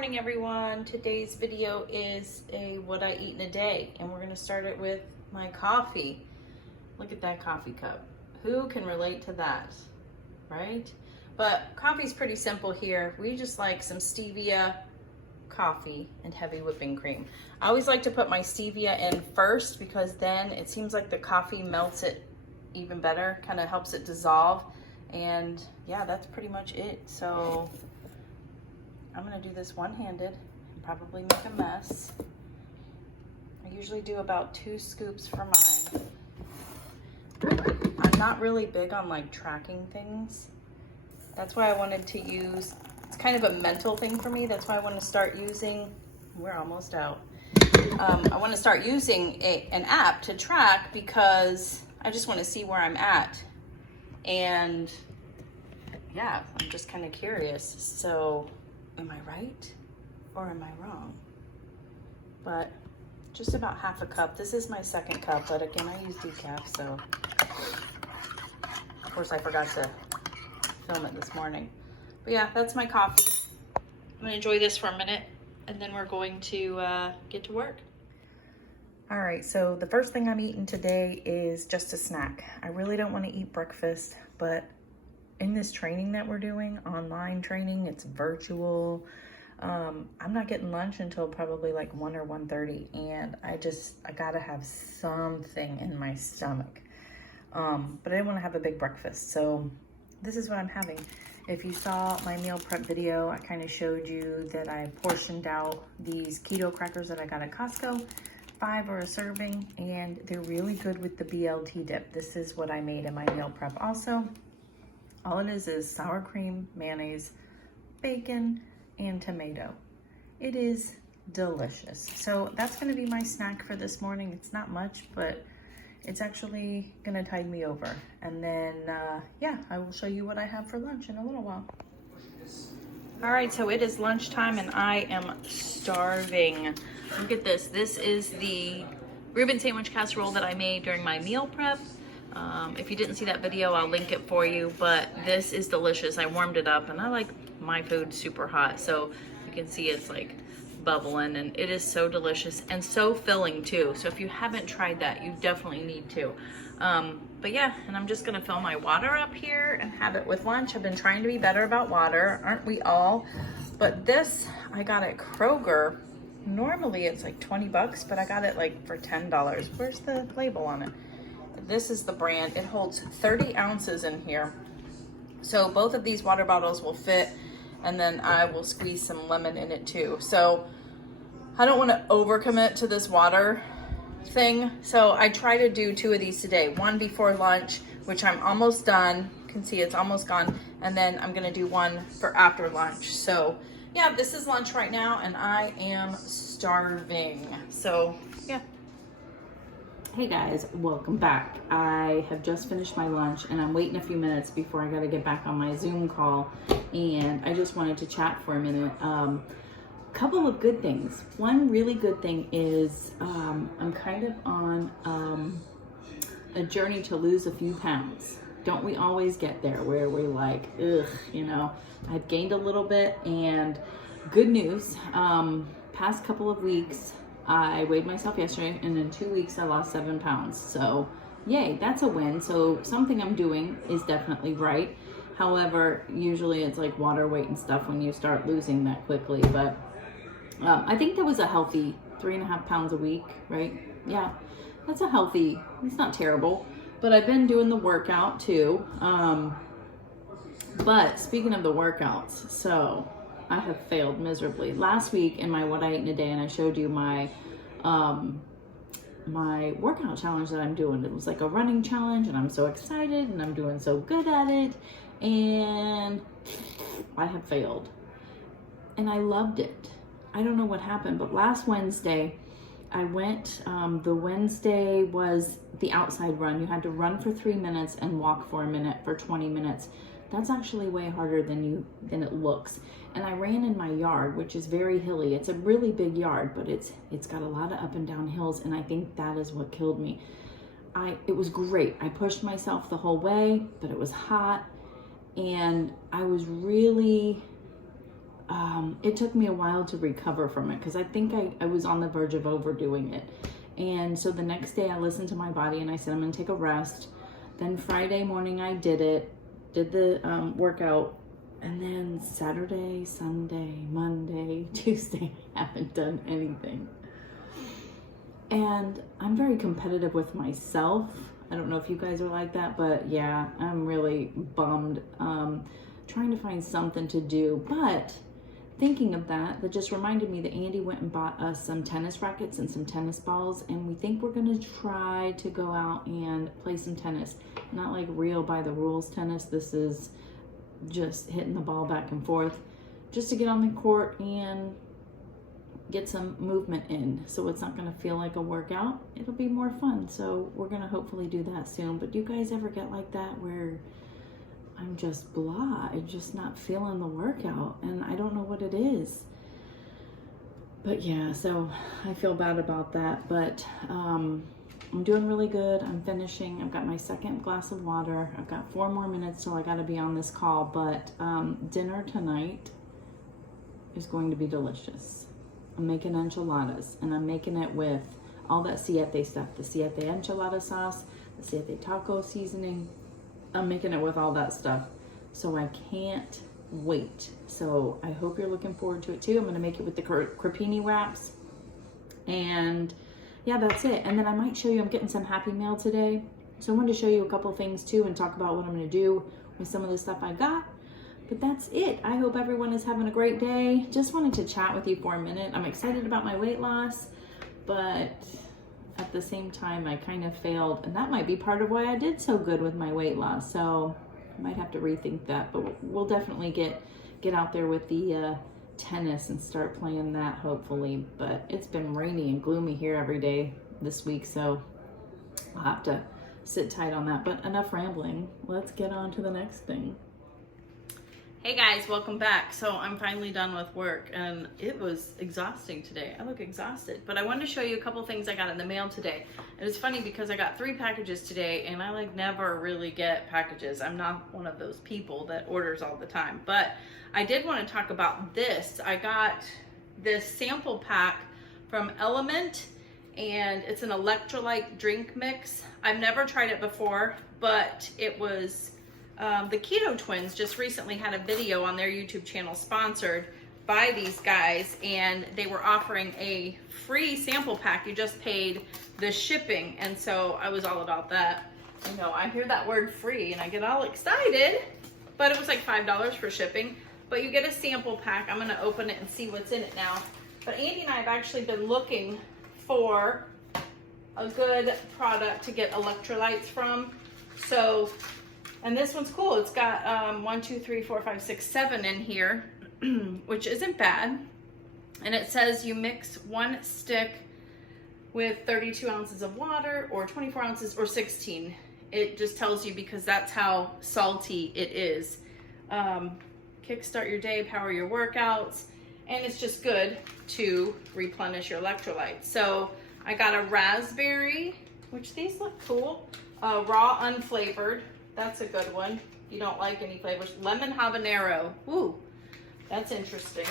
morning, everyone. Today's video is a what I eat in a day, and we're going to start it with my coffee. Look at that coffee cup. Who can relate to that, right? But coffee's pretty simple here. We just like some stevia, coffee, and heavy whipping cream. I always like to put my stevia in first because then it seems like the coffee melts it even better, kind of helps it dissolve. And yeah, that's pretty much it. So I'm gonna do this one-handed and probably make a mess. I usually do about 2 scoops for mine. I'm not really big on like tracking things. That's why I wanted to use, it's kind of a mental thing for me. That's why I want to start using, we're almost out. I want to start using an app to track because I just want to see where I'm at. And yeah, I'm just kind of curious. So am I right or am I wrong? But just about half a cup. This is my second cup, but again, I use decaf, so of course I forgot to film it this morning. But yeah, that's my coffee. I'm gonna enjoy this for a minute and then we're going to get to work. All right, so the first thing I'm eating today is just a snack. I really don't want to eat breakfast, but in this training that we're doing, online training, it's virtual. I'm not getting lunch until probably like 1 or 1:30, and I gotta have something in my stomach. But I didn't want to have a big breakfast, so this is what I'm having. If you saw my meal prep video, I kind of showed you that I portioned out these keto crackers that I got at Costco. 5 are a serving, and they're really good with the BLT dip. This is what I made in my meal prep also. All it is sour cream, mayonnaise, bacon, and tomato. It is delicious. So that's gonna be my snack for this morning. It's not much, but it's actually gonna tide me over. And then, yeah, I will show you what I have for lunch in a little while. All right, so it is lunchtime and I am starving. Look at this. This is the Reuben sandwich casserole that I made during my meal prep. If you didn't see that video, I'll link it for you, but this is delicious. I warmed it up and I like my food super hot. So you can see it's like bubbling and it is so delicious and so filling too. So if you haven't tried that, you definitely need to. But yeah, and I'm just gonna fill my water up here and have it with lunch. I've been trying to be better about water, aren't we all? But this I got at Kroger. Normally it's like 20 bucks, but I got it like for $10. Where's the label on it? This is the brand. It holds 30 ounces in here. So both of these water bottles will fit, and then I will squeeze some lemon in it too. So I don't want to overcommit to this water thing. So I try to do 2 of these today. One before lunch, which I'm almost done. You can see it's almost gone. And then I'm going to do one for after lunch. So yeah, this is lunch right now and I am starving. So yeah. Hey guys, welcome back. I have just finished my lunch and I'm waiting a few minutes before I gotta get back on my Zoom call, and I just wanted to chat for a minute. Couple of good things. One really good thing is I'm kind of on a journey to lose a few pounds. Don't we always get there where we're like, ugh, you know, I've gained a little bit, and good news, past couple of weeks, I weighed myself yesterday, and in 2 weeks I lost 7 pounds. So yay, that's a win. So something I'm doing is definitely right. However, usually it's like water weight and stuff when you start losing that quickly. But I think that was a healthy 3.5 pounds a week, right? Yeah, that's a healthy, it's not terrible. But I've been doing the workout too. But speaking of the workouts, so I have failed miserably. Last week in my What I Ate in a Day, and I showed you my my workout challenge that I'm doing. It was like a running challenge, and I'm so excited, and I'm doing so good at it, and I have failed. And I loved it. I don't know what happened, but last Wednesday, I went, the Wednesday was the outside run. You had to run for 3 minutes and walk for a minute for 20 minutes. That's actually way harder than it looks. And I ran in my yard, which is very hilly. It's a really big yard, but it's got a lot of up and down hills, and I think that is what killed me. It was great. I pushed myself the whole way, but it was hot, and I was really it took me a while to recover from it because I think I was on the verge of overdoing it. And so the next day I listened to my body and I said, I'm gonna take a rest. Then Friday morning I did the workout. And then Saturday, Sunday, Monday, Tuesday, I haven't done anything. And I'm very competitive with myself. I don't know if you guys are like that, but yeah, I'm really bummed. Trying to find something to do. But thinking of that just reminded me that Andy went and bought us some tennis rackets and some tennis balls. And we think we're gonna try to go out and play some tennis. Not like real by the rules tennis. This is just hitting the ball back and forth just to get on the court and get some movement in, so it's not going to feel like a workout. It'll be more fun, so we're going to hopefully do that soon. But do you guys ever get like that where I'm just blah, I'm just not feeling the workout and I don't know what it is? But yeah, so I feel bad about that, but I'm doing really good. I'm finishing. I've got my second glass of water. I've got 4 more minutes till I got to be on this call, but dinner tonight is going to be delicious. I'm making enchiladas, and I'm making it with all that siete stuff, the siete enchilada sauce, the siete taco seasoning. I'm making it with all that stuff, so I can't wait. So I hope you're looking forward to it too. I'm going to make it with the crepini wraps, and yeah, that's it. And then I might show you, I'm getting some Happy Mail today. So I wanted to show you a couple things too and talk about what I'm going to do with some of the stuff I got. But that's it. I hope everyone is having a great day. Just wanted to chat with you for a minute. I'm excited about my weight loss, but at the same time, I kind of failed. And that might be part of why I did so good with my weight loss. So I might have to rethink that, but we'll definitely get out there with the tennis and start playing that hopefully. But it's been rainy and gloomy here every day this week, so I'll have to sit tight on that. But enough rambling. Let's get on to the next thing. Hey guys, welcome back. So I'm finally done with work and it was exhausting today. I look exhausted, but I wanted to show you a couple things I got in the mail today. And it's funny because I got 3 packages today and I like never really get packages. I'm not one of those people that orders all the time, but I did want to talk about this. I got this sample pack from lmnt and it's an electrolyte drink mix. I've never tried it before, but it was the Keto Twins just recently had a video on their YouTube channel sponsored by these guys, and they were offering a free sample pack. You just paid the shipping, and so I was all about that. You know, I hear that word free and I get all excited, but it was like $5 for shipping. But you get a sample pack. I'm gonna open it and see what's in it now. But Andy and I have actually been looking for a good product to get electrolytes from. So, and this one's cool. It's got 1, 2, 3, 4, 5, 6, 7 in here, which isn't bad. And it says you mix 1 stick with 32 ounces of water or 24 ounces or 16. It just tells you because that's how salty it is. Kickstart your day, power your workouts, and it's just good to replenish your electrolytes. So I got a raspberry, which these look cool, raw unflavored. That's a good one. You don't like any flavors. Lemon habanero. Ooh, that's interesting.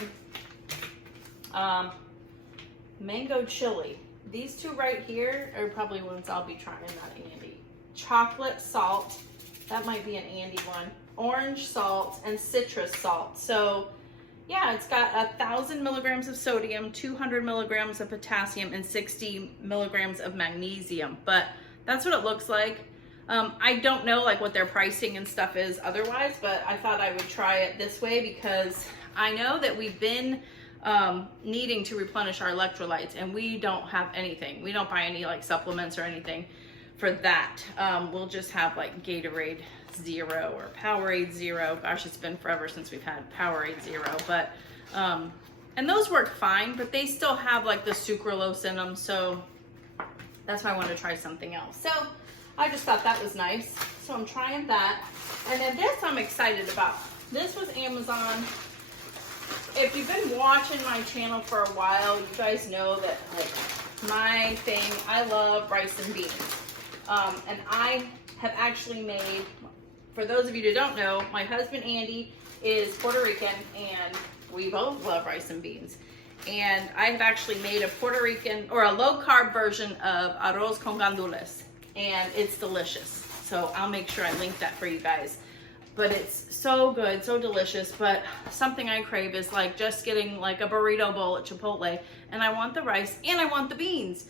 Mango chili. These 2 right here are probably ones I'll be trying, not Andy. Chocolate salt. That might be an Andy one. Orange salt and citrus salt. So yeah, it's got 1,000 milligrams of sodium, 200 milligrams of potassium, and 60 milligrams of magnesium. But that's what it looks like. I don't know like what their pricing and stuff is otherwise, but I thought I would try it this way because I know that we've been needing to replenish our electrolytes and we don't have anything. We don't buy any like supplements or anything for that. We'll just have like Gatorade Zero or Powerade Zero. Gosh, it's been forever since we've had Powerade Zero, but and those work fine, but they still have like the sucralose in them, so that's why I wanted to try something else. So I just thought that was nice, so I'm trying that. And then this I'm excited about. This was Amazon. If you've been watching my channel for a while, you guys know that like my thing, I love rice and beans. And I have actually made, for those of you that don't know, my husband Andy is Puerto Rican, and we both love rice and beans. And I have actually made a Puerto Rican or a low carb version of arroz con gandules, and it's delicious. So I'll make sure I link that for you guys. But it's so good, so delicious. But something I crave is like just getting like a burrito bowl at Chipotle, and I want the rice and I want the beans,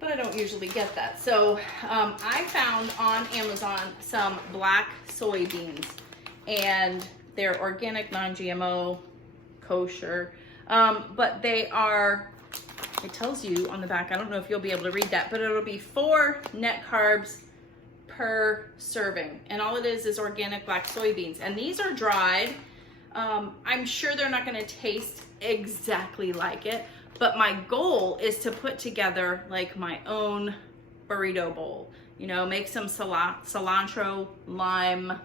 but I don't usually get that. So I found on Amazon some black soybeans, and they're organic, non-GMO, kosher. But they are, it tells you on the back, I don't know if you'll be able to read that, but it'll be 4 net carbs per serving. And all it is organic black soybeans. And these are dried. I'm sure they're not gonna taste exactly like it, but my goal is to put together like my own burrito bowl. You know, make some cilantro, lime,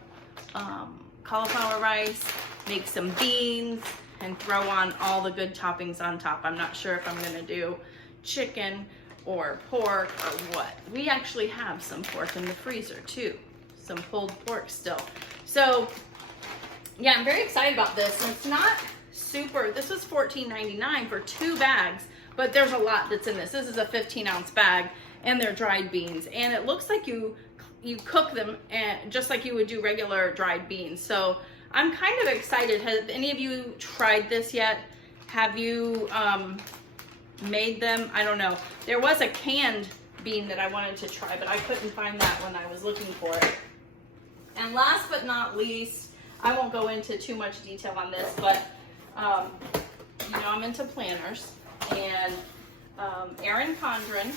cauliflower rice, make some beans, and throw on all the good toppings on top. I'm not sure if I'm gonna do chicken or pork or what. We actually have some pork in the freezer too, some pulled pork still. So yeah, I'm very excited about this. And it's not super, this was $14.99 for 2 bags, but there's a lot that's in this. This is a 15-ounce bag, and they're dried beans. And it looks like you cook them and just like you would do regular dried beans. So I'm kind of excited. Have any of you tried this yet? Have you made them? I don't know. There was a canned bean that I wanted to try, but I couldn't find that when I was looking for it. And last but not least, I won't go into too much detail on this, but you know, I'm into planners, and Erin Condren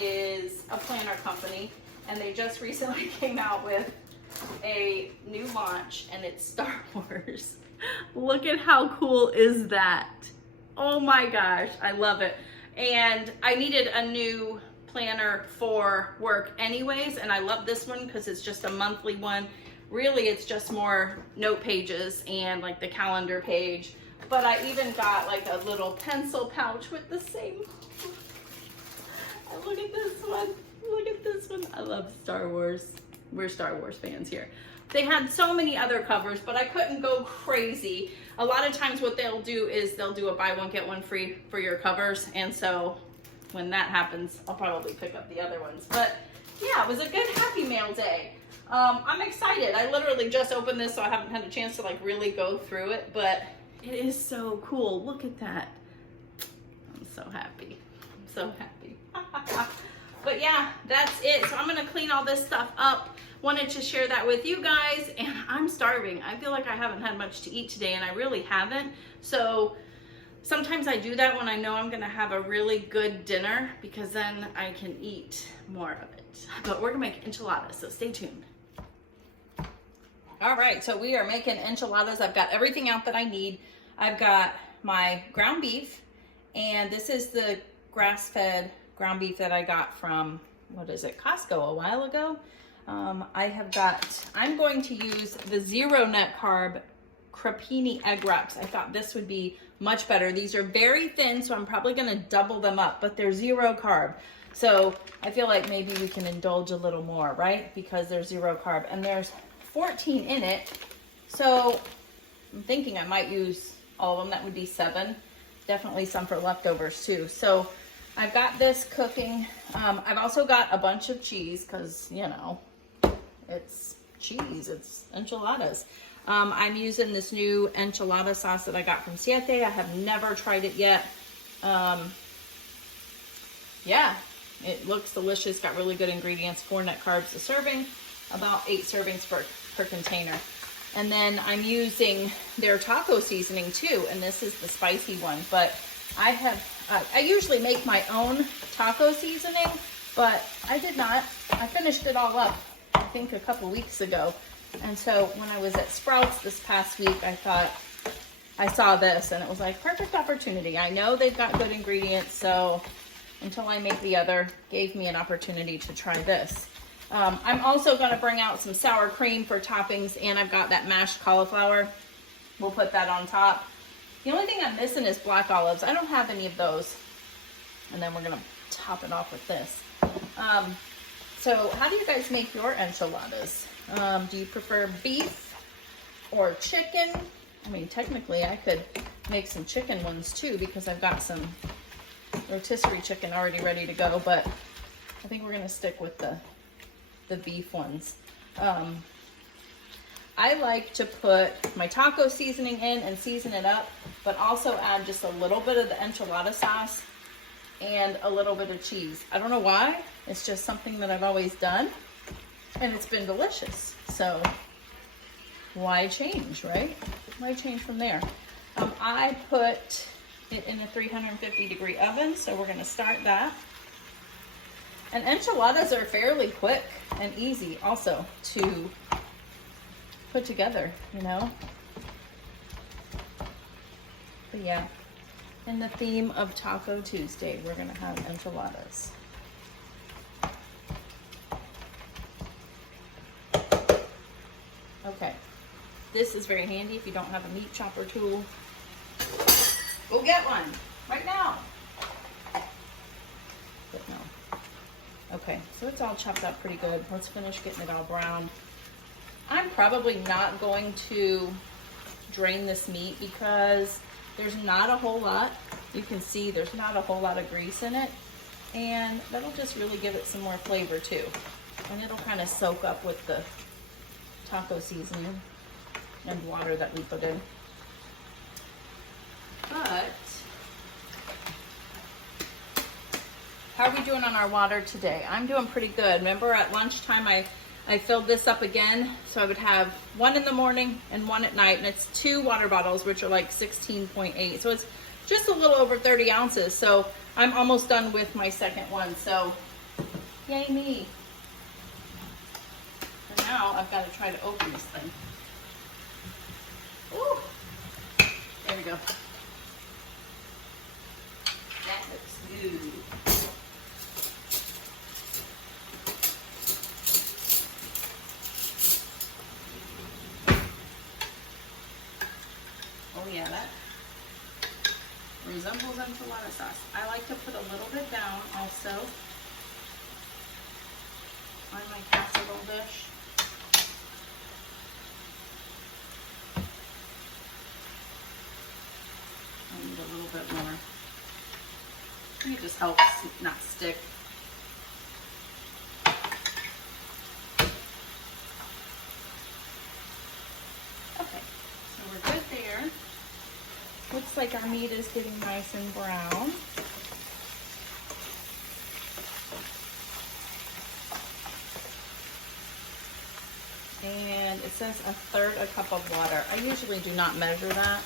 is a planner company, and they just recently came out with a new launch, and it's Star Wars. Look at how cool is that. Oh my gosh, I love it. And I needed a new planner for work anyways, and I love this one because it's just a monthly one. Really, it's just more note pages and like the calendar page, but I even got like a little pencil pouch with the same. Look at this one. Look at this one. I love Star Wars. We're Star Wars fans here. They had so many other covers, but I couldn't go crazy. A lot of times what they'll do is they'll do a buy one, get one free for your covers. And so when that happens, I'll probably pick up the other ones. But yeah, it was a good Happy Mail day. I'm excited. I literally just opened this, so I haven't had a chance to like really go through it, but it is so cool. Look at that. I'm so happy. I'm so happy. But yeah, that's it. So I'm gonna clean all this stuff up. Wanted to share that with you guys, and I'm starving. I feel like I haven't had much to eat today, and I really haven't. So sometimes I do that when I know I'm gonna have a really good dinner, because then I can eat more of it. But we're gonna make enchiladas, so stay tuned. All right, so we are making enchiladas. I've got everything out that I need. I've got my ground beef, and this is the grass-fed ground beef that I got from, what is it, Costco a while ago. I'm going to use the 0 net carb crepini egg wraps. I thought this would be much better. These are very thin, so I'm probably gonna double them up, but they're 0 carb. So I feel like maybe we can indulge a little more, right? Because they're 0 carb, and there's 14 in it. So I'm thinking I might use all of them. That would be 7. Definitely some for leftovers too. So I've got this cooking. I've also got a bunch of cheese, because, you know, it's cheese, it's enchiladas. I'm using this new enchilada sauce that I got from Siete. I have never tried it yet. Yeah, it looks delicious. Got really good ingredients. 4 net carbs a serving, about 8 servings per container. And then I'm using their taco seasoning too, and this is the spicy one. But I usually make my own taco seasoning, but I did not. I finished it all up, I think, a couple weeks ago. And so when I was at Sprouts this past week, I thought, I saw this and it was like, perfect opportunity. I know they've got good ingredients, so until I make the other, gave me an opportunity to try this. I'm also going to bring out some sour cream for toppings, and I've got that mashed cauliflower. We'll put that on top. The only thing I'm missing is black olives. I don't have any of those. And then we're going to top it off with this. So how do you guys make your enchiladas? Do you prefer beef or chicken? I mean, technically I could make some chicken ones too because I've got some rotisserie chicken already ready to go, but I think we're gonna stick with the beef ones. I like to put my taco seasoning in and season it up, but also add just a little bit of the enchilada sauce and a little bit of cheese. I don't know why, it's just something that I've always done and it's been delicious. So why change, right? Why change from there? I put it in a 350-degree oven, so we're gonna start that. And enchiladas are fairly quick and easy also to put together, you know? But yeah, in the theme of Taco Tuesday, we're gonna have enchiladas. Okay, this is very handy if you don't have a meat chopper tool. Go get one right now. But no. Okay, so it's all chopped up pretty good. Let's finish getting it all browned. I'm probably not going to drain this meat because there's not a whole lot. You can see there's not a whole lot of grease in it. And that'll just really give it some more flavor too. And it'll kind of soak up with the taco seasoning and water that we put in. But how are we doing on our water today? I'm doing pretty good. Remember at lunchtime I filled this up again, so I would have one in the morning and one at night, and it's 2 water bottles, which are like 16.8. So it's just a little over 30 ounces. So I'm almost done with my second one. So yay me. For now, I've got to try to open this thing. Ooh, there we go. That looks good. Oh yeah, that resembles enchilada sauce. I like to put a little bit down also on my casserole dish. I need a little bit more. It just helps not stick. Okay, so we're good there. Looks like our meat is getting nice and brown. And it says 1/3 cup of water. I usually do not measure that.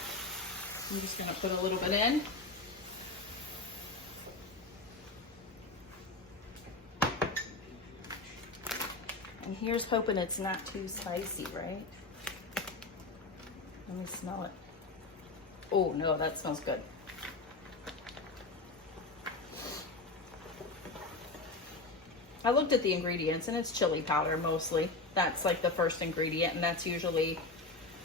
I'm just gonna put a little bit in. And here's hoping it's not too spicy, right? Let me smell it. Oh no, that smells good. I looked at the ingredients and it's chili powder mostly. That's like the first ingredient, and that's usually,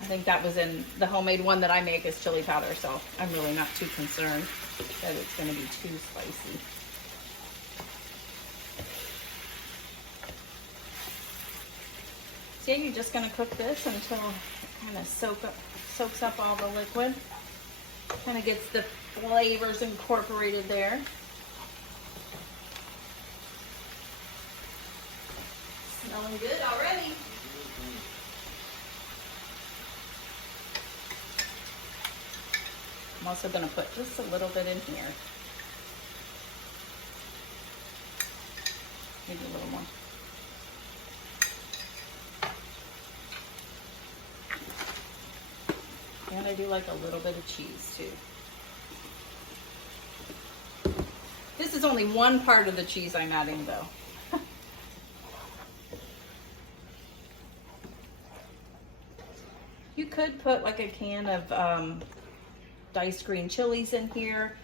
I think that was in the homemade one that I make is chili powder, so I'm really not too concerned that it's gonna be too spicy. So you're just gonna cook this until it kind of soaks up all the liquid. Kind of gets the flavors incorporated there. Smelling good already. I'm also gonna put just a little bit in here. Maybe a little more. And I do like a little bit of cheese too. This is only one part of the cheese I'm adding though. You could put like a can of diced green chilies in here.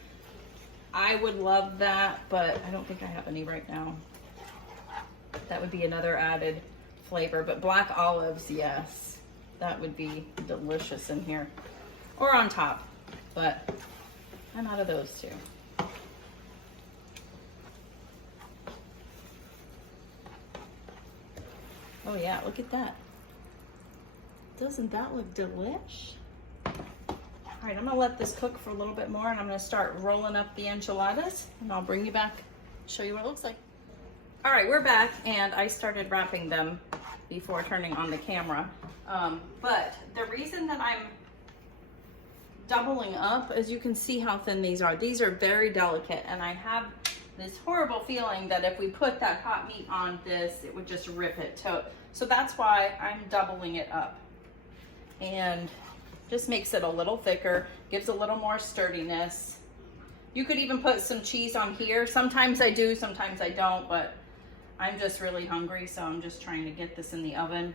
I would love that, but I don't think I have any right now. That would be another added flavor, but black olives, yes. That would be delicious in here. Or on top, but I'm out of those two. Oh yeah, look at that. Doesn't that look delish? All right, I'm gonna let this cook for a little bit more, and I'm gonna start rolling up the enchiladas, and I'll bring you back, show you what it looks like. All right, we're back, and I started wrapping them before turning on the camera. But the reason that I'm doubling up, as you can see how thin these are very delicate, and I have this horrible feeling that if we put that hot meat on this, it would just rip it. So that's why I'm doubling it up. And just makes it a little thicker, gives a little more sturdiness. You could even put some cheese on here. Sometimes I do, sometimes I don't, but I'm just really hungry, so I'm just trying to get this in the oven.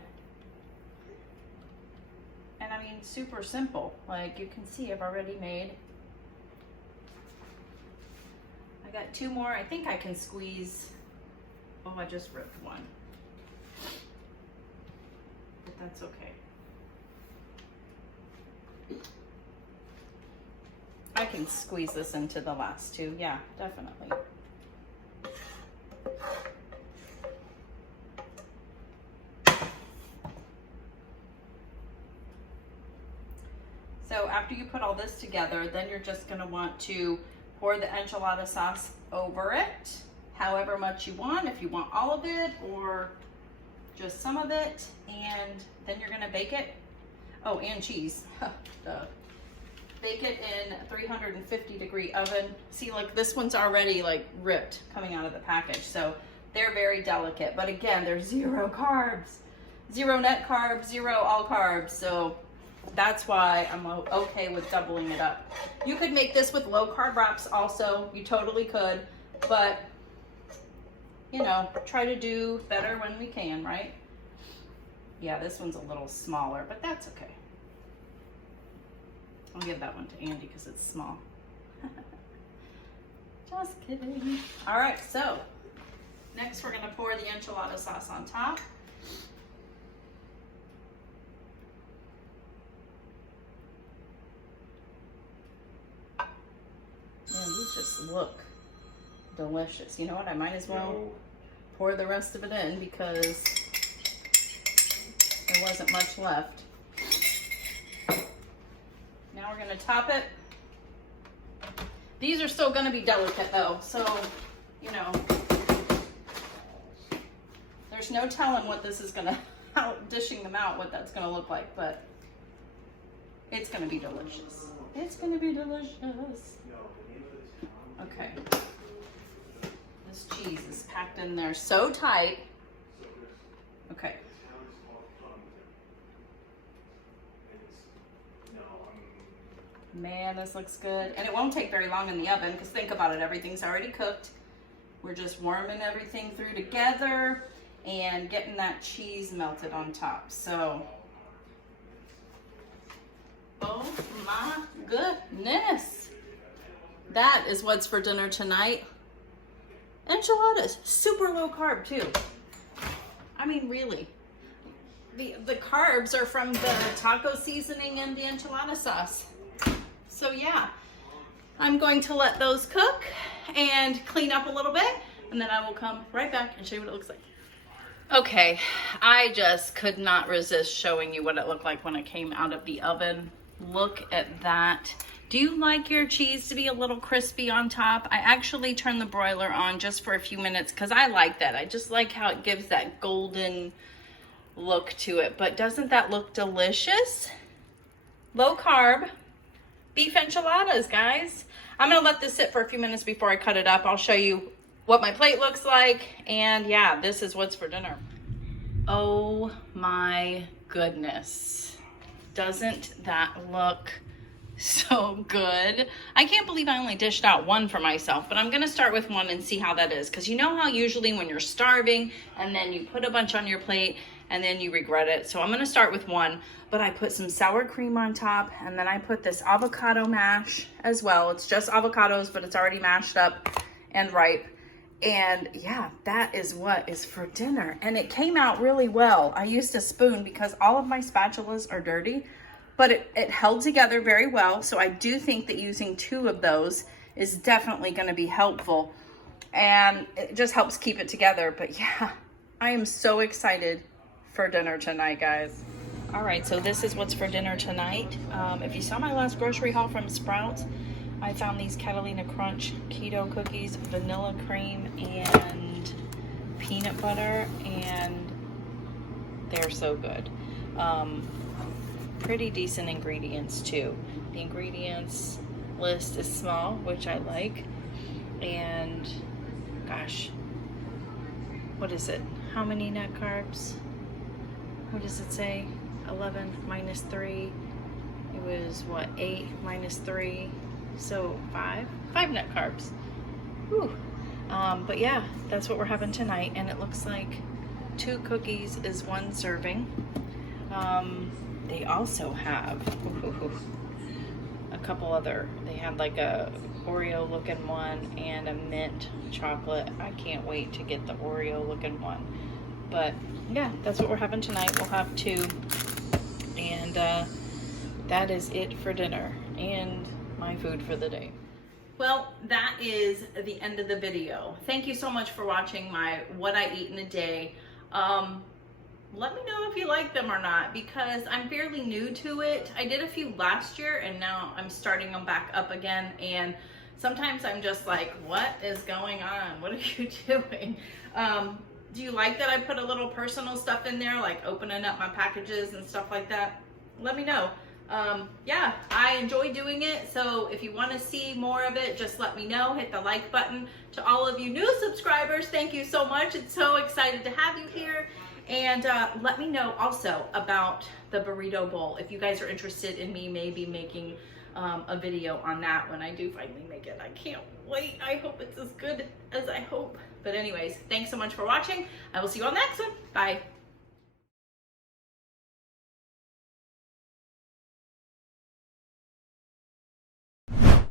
And I mean, super simple. Like you can see, I've already made. I got 2 more. I think I can squeeze. Oh, I just ripped one. But that's okay. I can squeeze this into the last 2. Yeah, definitely. So after you put all this together, then you're just gonna want to pour the enchilada sauce over it, however much you want, if you want all of it or just some of it, and then you're gonna bake it. Oh, and cheese. Bake it in 350-degree oven. See, like this one's already like ripped coming out of the package, so they're very delicate. But again, they're 0 carbs, 0 net carbs, 0 all carbs. So that's why I'm okay with doubling it up. You could make this with low carb wraps also. You totally could, but you know, try to do better when we can, right? Yeah, this one's a little smaller, but that's okay. I'll give that one to Andy because it's small. Just kidding. All right, so next we're gonna pour the enchilada sauce on top. Man, these just look delicious. You know what? I might as well pour the rest of it in because there wasn't much left. Now we're gonna top it. These are still gonna be delicate though, so, you know, there's no telling what this is gonna, dishing them out, what that's gonna look like, but it's gonna be delicious. It's gonna be delicious. Okay. This cheese is packed in there so tight. Okay. Man, this looks good. And it won't take very long in the oven because think about it, everything's already cooked. We're just warming everything through together and getting that cheese melted on top. So, oh my goodness. That is what's for dinner tonight. Enchiladas, super low carb too. I mean, really. The carbs are from the taco seasoning and the enchilada sauce. So yeah, I'm going to let those cook and clean up a little bit, and then I will come right back and show you what it looks like. Okay, I just could not resist showing you what it looked like when it came out of the oven. Look at that. Do you like your cheese to be a little crispy on top? I actually turned the broiler on just for a few minutes because I like that. I just like how it gives that golden look to it. But doesn't that look delicious? Low carb beef enchiladas, guys. I'm gonna let this sit for a few minutes before I cut it up. I'll show you what my plate looks like. And yeah, this is what's for dinner. Oh my goodness. Doesn't that look so good? I can't believe I only dished out one for myself, but I'm gonna start with one and see how that is. Because you know how usually when you're starving and then you put a bunch on your plate and then you regret it. So I'm gonna start with one, but I put some sour cream on top, and then I put this avocado mash as well. It's just avocados, but it's already mashed up and ripe. And yeah, that is what is for dinner. And it came out really well. I used a spoon because all of my spatulas are dirty, but it held together very well. So I do think that using 2 of those is definitely gonna be helpful. And it just helps keep it together. But yeah, I am so excited for dinner tonight, guys. All right, so this is what's for dinner tonight. If you saw my last grocery haul from Sprouts, I found these Catalina Crunch keto cookies, vanilla cream and peanut butter, and they're so good. Pretty decent ingredients too. The ingredients list is small, which I like, and gosh, what is it? How many net carbs? What does it say? 11 minus 3. It was what, 8 minus 3, so 5 net carbs. Whew. But yeah, that's what we're having tonight, and it looks like 2 cookies is 1 serving. They also have a couple other, they had like a Oreo looking one and a mint chocolate. I can't wait to get the Oreo looking one. But yeah, that's what we're having tonight. We'll have 2, and that is it for dinner and my food for the day. Well, that is the end of the video. Thank you so much for watching my what I eat in a day. Let me know if you like them or not, because I'm fairly new to it. I did a few last year and now I'm starting them back up again, and sometimes I'm just like, what is going on? What are you doing? Do you like that I put a little personal stuff in there, like opening up my packages and stuff like that? Let me know. Yeah, I enjoy doing it, so if you want to see more of it, just let me know. Hit the like button. To all of you new subscribers, thank you so much. It's so excited to have you here. And let me know also about the burrito bowl, if you guys are interested in me maybe making a video on that when I do finally make it. I can't wait. I hope it's as good as I hope. But anyways, thanks so much for watching. I will see you on the next one. Bye.